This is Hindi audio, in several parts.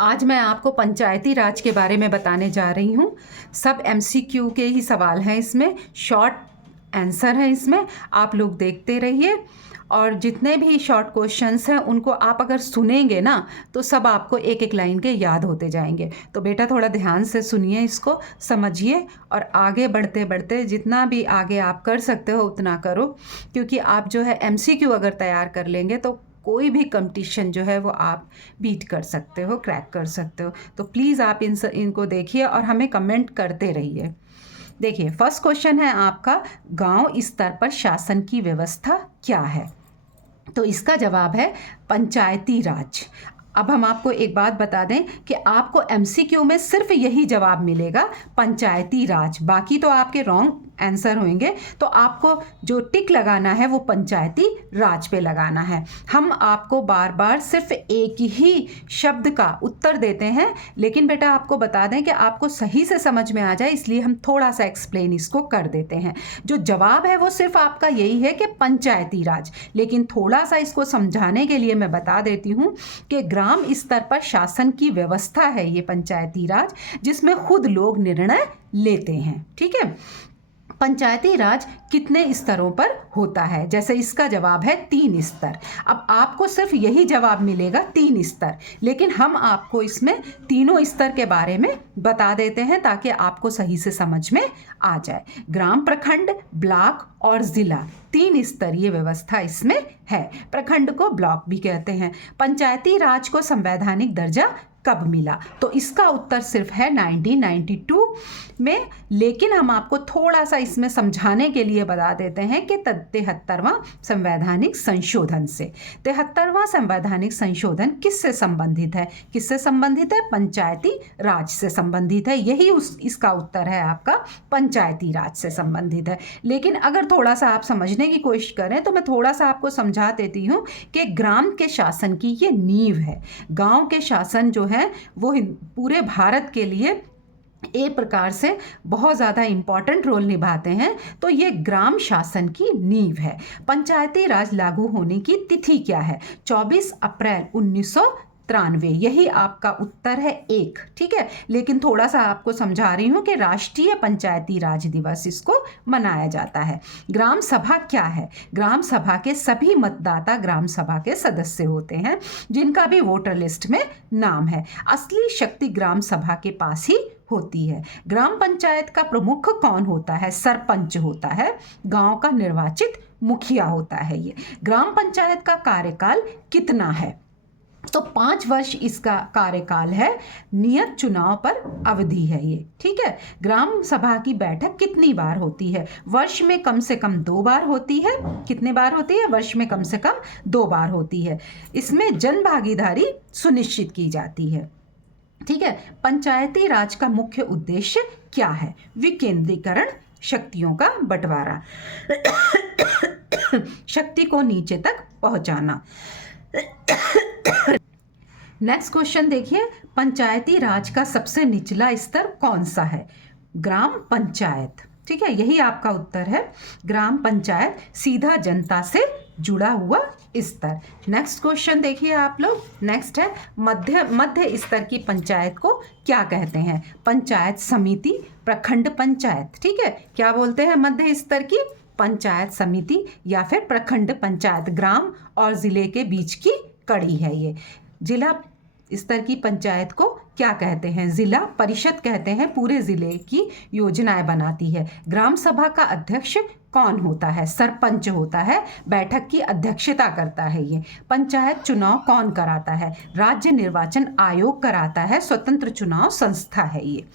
आज मैं आपको पंचायती राज के बारे में बताने जा रही हूँ। सब एमसीक्यू के ही सवाल हैं, इसमें शॉर्ट आंसर हैं। इसमें आप लोग देखते रहिए और जितने भी शॉर्ट क्वेश्चंस हैं उनको आप अगर सुनेंगे ना तो सब आपको एक एक लाइन के याद होते जाएंगे। तो बेटा थोड़ा ध्यान से सुनिए, इसको समझिए और आगे बढ़ते बढ़ते जितना भी आगे आप कर सकते हो उतना करो, क्योंकि आप जो है एमसीक्यू अगर तैयार कर लेंगे तो कोई भी कंपटीशन जो है वो आप बीट कर सकते हो, क्रैक कर सकते हो। तो प्लीज़ आप इनको देखिए और हमें कमेंट करते रहिए। देखिए फर्स्ट क्वेश्चन है आपका, गांव स्तर पर शासन की व्यवस्था क्या है? तो इसका जवाब है पंचायती राज। अब हम आपको एक बात बता दें कि आपको एमसीक्यू में सिर्फ यही जवाब मिलेगा, पंचायती राज। बाकी तो आपके रॉन्ग आंसर होंगे, तो आपको जो टिक लगाना है वो पंचायती राज पे लगाना है। हम आपको बार बार सिर्फ एक ही शब्द का उत्तर देते हैं, लेकिन बेटा आपको बता दें कि आपको सही से समझ में आ जाए इसलिए हम थोड़ा सा एक्सप्लेन इसको कर देते हैं। जो जवाब है वो सिर्फ आपका यही है कि पंचायती राज, लेकिन थोड़ा सा इसको समझाने के लिए मैं बता देती हूँ कि ग्राम स्तर पर शासन की व्यवस्था है ये पंचायती राज, जिसमें खुद लोग निर्णय लेते हैं। ठीक है, पंचायती राज कितने स्तरों पर होता है? जैसे इसका जवाब है 3 स्तर। अब आपको सिर्फ यही जवाब मिलेगा 3 स्तर, लेकिन हम आपको इसमें तीनों स्तर के बारे में बता देते हैं ताकि आपको सही से समझ में आ जाए। ग्राम, प्रखंड, ब्लॉक और जिला, 3 स्तरीय व्यवस्था इसमें है। प्रखंड को ब्लॉक भी कहते हैं। पंचायती राज को संवैधानिक दर्जा कब मिला? तो इसका उत्तर सिर्फ है 1992 में, लेकिन हम आपको थोड़ा सा इसमें समझाने के लिए बता देते हैं कि 73वां संवैधानिक संशोधन से। 73वां संवैधानिक संशोधन किससे संबंधित है? किससे संबंधित है? पंचायती राज से संबंधित है। यही इसका उत्तर है आपका, पंचायती राज से संबंधित है। लेकिन अगर थोड़ा सा आप समझने की कोशिश करें तो मैं थोड़ा सा आपको समझा देती हूँ कि ग्राम के शासन की ये नींव है। गांव के शासन जो है वो पूरे भारत के लिए एक प्रकार से बहुत ज़्यादा इम्पॉर्टेंट रोल निभाते हैं। तो ये ग्राम शासन की नींव है। पंचायती राज लागू होने की तिथि क्या है? 24 अप्रैल 1993। यही आपका उत्तर है 1। ठीक है, लेकिन थोड़ा सा आपको समझा रही हूँ कि राष्ट्रीय पंचायती राज दिवस इसको मनाया जाता है। ग्राम सभा क्या है? ग्राम सभा के सभी मतदाता ग्राम सभा के सदस्य होते हैं, जिनका भी वोटर लिस्ट में नाम है। असली शक्ति ग्राम सभा के पास ही होती है। ग्राम पंचायत का प्रमुख कौन होता है? सरपंच होता है। गांव का निर्वाचित मुखिया होता है ये। ग्राम पंचायत का कार्यकाल कितना है? तो 5 वर्ष इसका कार्यकाल है। नियत चुनाव पर अवधि है ये। ठीक है, ग्राम सभा की बैठक कितनी बार होती है? वर्ष में कम से कम 2 बार होती है। कितने बार होती है? वर्ष में कम से कम 2 बार होती है। इसमें जन भागीदारी सुनिश्चित की जाती है। ठीक है, पंचायती राज का मुख्य उद्देश्य क्या है? विकेंद्रीकरण, शक्तियों का बंटवारा, शक्ति को नीचे तक पहुंचाना। नेक्स्ट क्वेश्चन देखिए, पंचायती राज का सबसे निचला स्तर कौन सा है? ग्राम पंचायत। ठीक है, यही आपका उत्तर है, ग्राम पंचायत, सीधा जनता से जुड़ा हुआ स्तर। नेक्स्ट क्वेश्चन देखिए आप लोग। नेक्स्ट है, मध्य स्तर की पंचायत को क्या कहते हैं? पंचायत समिति, प्रखंड पंचायत। ठीक है, क्या बोलते हैं मध्य स्तर की? पंचायत समिति या फिर प्रखंड पंचायत। ग्राम और जिले के बीच की कड़ी है ये। जिला स्तर की पंचायत को क्या कहते हैं? जिला परिषद कहते हैं, पूरे जिले की योजनाएं बनाती है। ग्राम सभा का अध्यक्ष कौन होता है? सरपंच होता है, बैठक की अध्यक्षता करता है ये। पंचायत चुनाव कौन कराता है? राज्य निर्वाचन आयोग कराता है, स्वतंत्र चुनाव संस्था है ये।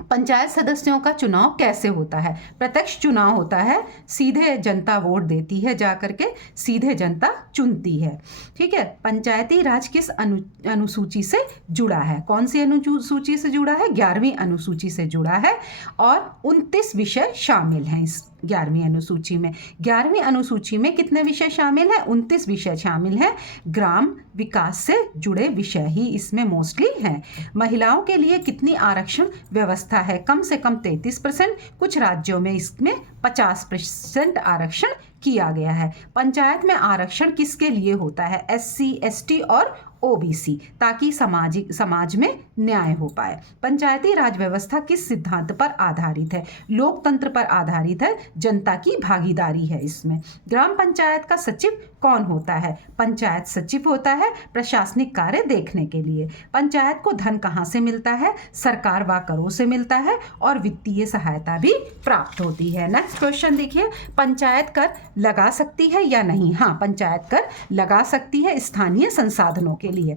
पंचायत सदस्यों का चुनाव कैसे होता है? प्रत्यक्ष चुनाव होता है, सीधे जनता वोट देती है, जाकर के सीधे जनता चुनती है। ठीक है, पंचायती राज किस अनुसूची से जुड़ा है? कौन सी अनुसूची से जुड़ा है? 11वीं अनुसूची से जुड़ा है और 29 विषय शामिल हैं इस 11वीं अनुसूची में। 11वीं अनुसूची में कितने विषय शामिल हैं? 29 विषय शामिल हैं। ग्राम विकास से जुड़े विषय ही इसमें मोस्टली हैं। महिलाओं के लिए कितनी आरक्षण व्यवस्था है? कम से कम 33%, कुछ राज्यों में इसमें 50% आरक्षण किया गया है। पंचायत में आरक्षण किसके लिए होता है? SC, ST और OBC, ताकि समाज में न्याय हो पाए। पंचायती राज व्यवस्था किस सिद्धांत पर आधारित है? लोकतंत्र पर आधारित है, जनता की भागीदारी है इसमें। ग्राम पंचायत का सचिव कौन होता है? पंचायत सचिव होता है प्रशासनिक कार्य देखने के लिए। पंचायत को धन कहाँ से मिलता है? सरकार व करों से मिलता है और वित्तीय सहायता भी प्राप्त होती है। नेक्स्ट क्वेश्चन देखिए, पंचायत कर लगा सकती है या नहीं? हाँ, पंचायत कर लगा सकती है स्थानीय संसाधनों के लिए।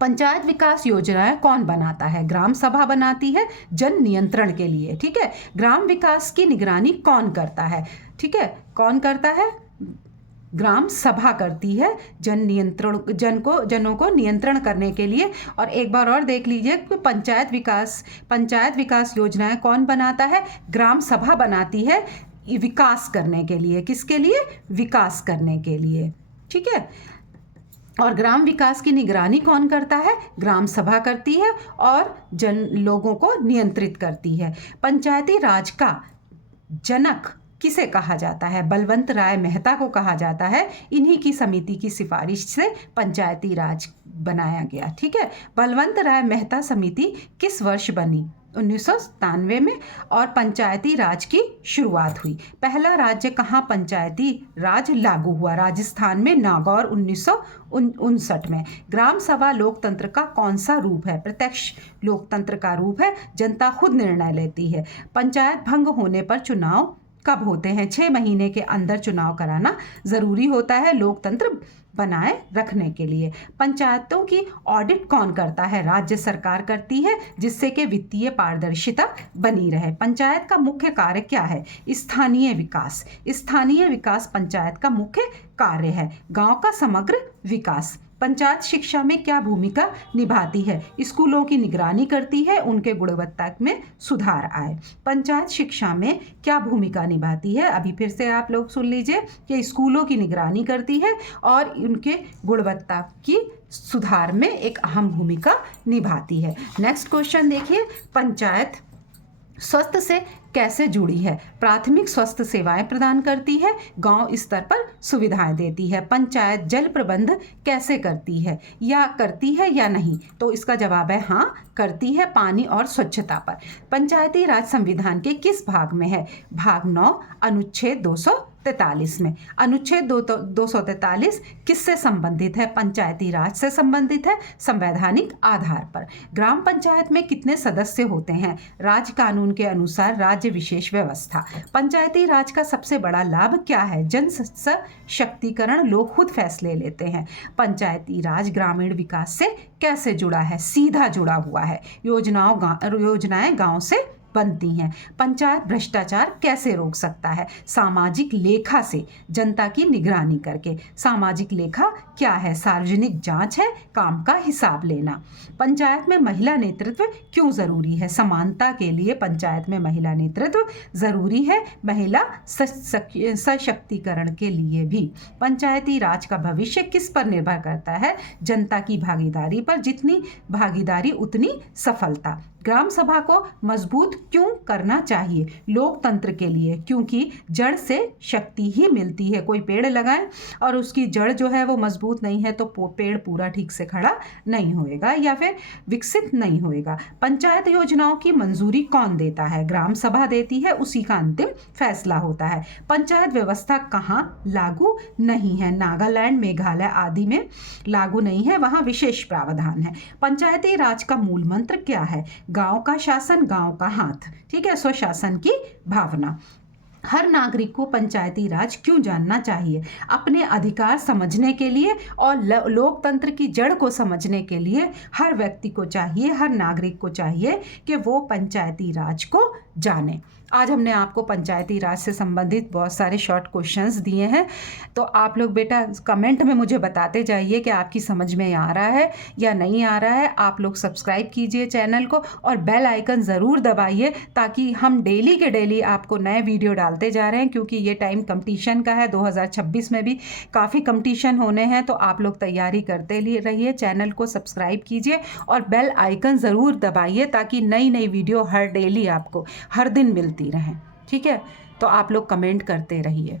पंचायत विकास योजनाएं कौन बनाता है? ग्राम सभा बनाती है जन नियंत्रण के लिए। ठीक है, ग्राम विकास की निगरानी कौन करता है? ठीक है, कौन करता है? ग्राम सभा करती है जनों को नियंत्रण करने के लिए। और एक बार और देख लीजिए कि पंचायत विकास योजनाएं कौन बनाता है? ग्राम सभा बनाती है विकास करने के लिए। किसके लिए? विकास करने के लिए। ठीक है, और ग्राम विकास की निगरानी कौन करता है? ग्राम सभा करती है और लोगों को नियंत्रित करती है। पंचायती राज का जनक किसे कहा जाता है? बलवंत राय मेहता को कहा जाता है। इन्हीं की समिति की सिफारिश से पंचायती राज बनाया गया। ठीक है, बलवंत राय मेहता समिति किस वर्ष बनी? 1997 में। और पंचायती राज की शुरुआत हुई। पहला राज्य कहाँ पंचायती राज लागू हुआ? राजस्थान में, नागौर, 1959 में। ग्राम सभा लोकतंत्र का कौन सा रूप है? प्रत्यक्ष लोकतंत्र का रूप है, जनता खुद निर्णय लेती है। पंचायत भंग होने पर चुनाव कब होते हैं? 6 महीने के अंदर चुनाव कराना जरूरी होता है लोकतंत्र बनाए रखने के लिए। पंचायतों की ऑडिट कौन करता है? राज्य सरकार करती है, जिससे कि वित्तीय पारदर्शिता बनी रहे। पंचायत का मुख्य कार्य क्या है? स्थानीय विकास। स्थानीय विकास पंचायत का मुख्य कार्य है। गांव का समग्र विकास। पंचायत शिक्षा में क्या भूमिका निभाती है? स्कूलों की निगरानी करती है, उनके गुणवत्ता में सुधार आए। पंचायत शिक्षा में क्या भूमिका निभाती है? अभी फिर से आप लोग सुन लीजिए कि स्कूलों की निगरानी करती है और उनके गुणवत्ता की सुधार में एक अहम भूमिका निभाती है। नेक्स्ट क्वेश्चन देखिए, पंचायत स्वास्थ्य से कैसे जुड़ी है? प्राथमिक स्वास्थ्य सेवाएं प्रदान करती है, गांव स्तर पर सुविधाएं देती है। पंचायत जल प्रबंध कैसे करती है या नहीं? तो इसका जवाब है हाँ, करती है, पानी और स्वच्छता पर। पंचायती राज संविधान के किस भाग में है? भाग 9 अनुच्छेद 243 में। अनुच्छेद 243 किससे संबंधित है? पंचायती राज से संबंधित है, संवैधानिक आधार पर। ग्राम पंचायत में कितने सदस्य होते हैं? राज कानून के अनुसार राज्य विशेष व्यवस्था। पंचायती राज का सबसे बड़ा लाभ क्या है? जन सशक्तिकरण, लोग खुद फैसले लेते हैं। पंचायती राज ग्रामीण विकास से कैसे जुड़ा है? सीधा जुड़ा हुआ है। योजनाएं गांव से बनती हैं। पंचायत भ्रष्टाचार कैसे रोक सकता है? सामाजिक लेखा से, जनता की निगरानी करके। सामाजिक लेखा क्या है? सार्वजनिक जांच है, काम का हिसाब लेना। पंचायत में महिला नेतृत्व क्यों जरूरी है? समानता के लिए पंचायत में महिला नेतृत्व जरूरी है, महिला सशक्तिकरण के लिए भी। पंचायती राज का भविष्य किस पर निर्भर करता है? जनता की भागीदारी पर। जितनी भागीदारी उतनी सफलता। ग्राम सभा को मजबूत क्यों करना चाहिए? लोकतंत्र के लिए, क्योंकि जड़ से शक्ति ही मिलती है। कोई पेड़ लगाएं और उसकी जड़ जो है वो मजबूत नहीं है तो पेड़ पूरा ठीक से खड़ा नहीं होएगा या फिर विकसित नहीं होएगा। पंचायत योजनाओं की मंजूरी कौन देता है? ग्राम सभा देती है, उसी का अंतिम फैसला होता है। पंचायत व्यवस्था कहाँ लागू नहीं है? नागालैंड, मेघालय आदि में लागू नहीं है, वहाँ विशेष प्रावधान है। पंचायती राज का मूल मंत्र क्या है? गांव का शासन, गांव का हाथ। ठीक है, स्वशासन की भावना। हर नागरिक को पंचायती राज क्यों जानना चाहिए? अपने अधिकार समझने के लिए और लोकतंत्र की जड़ को समझने के लिए हर व्यक्ति को चाहिए, हर नागरिक को चाहिए कि वो पंचायती राज को जाने। आज हमने आपको पंचायती राज से संबंधित बहुत सारे शॉर्ट क्वेश्चंस दिए हैं, तो आप लोग बेटा कमेंट में मुझे बताते जाइए कि आपकी समझ में आ रहा है या नहीं आ रहा है। आप लोग सब्सक्राइब कीजिए चैनल को और बेल आइकन ज़रूर दबाइए, ताकि हम डेली के डेली आपको नए वीडियो डालते जा रहे हैं, क्योंकि ये टाइम कंपटीशन का है। 2026 में भी काफ़ी कंपटीशन होने हैं, तो आप लोग तैयारी करते रहिए। चैनल को सब्सक्राइब कीजिए और बेल आइकन ज़रूर दबाइए, ताकि नई नई वीडियो हर डेली आपको हर दिन मिलती रहें। ठीक है, तो आप लोग कमेंट करते रहिए।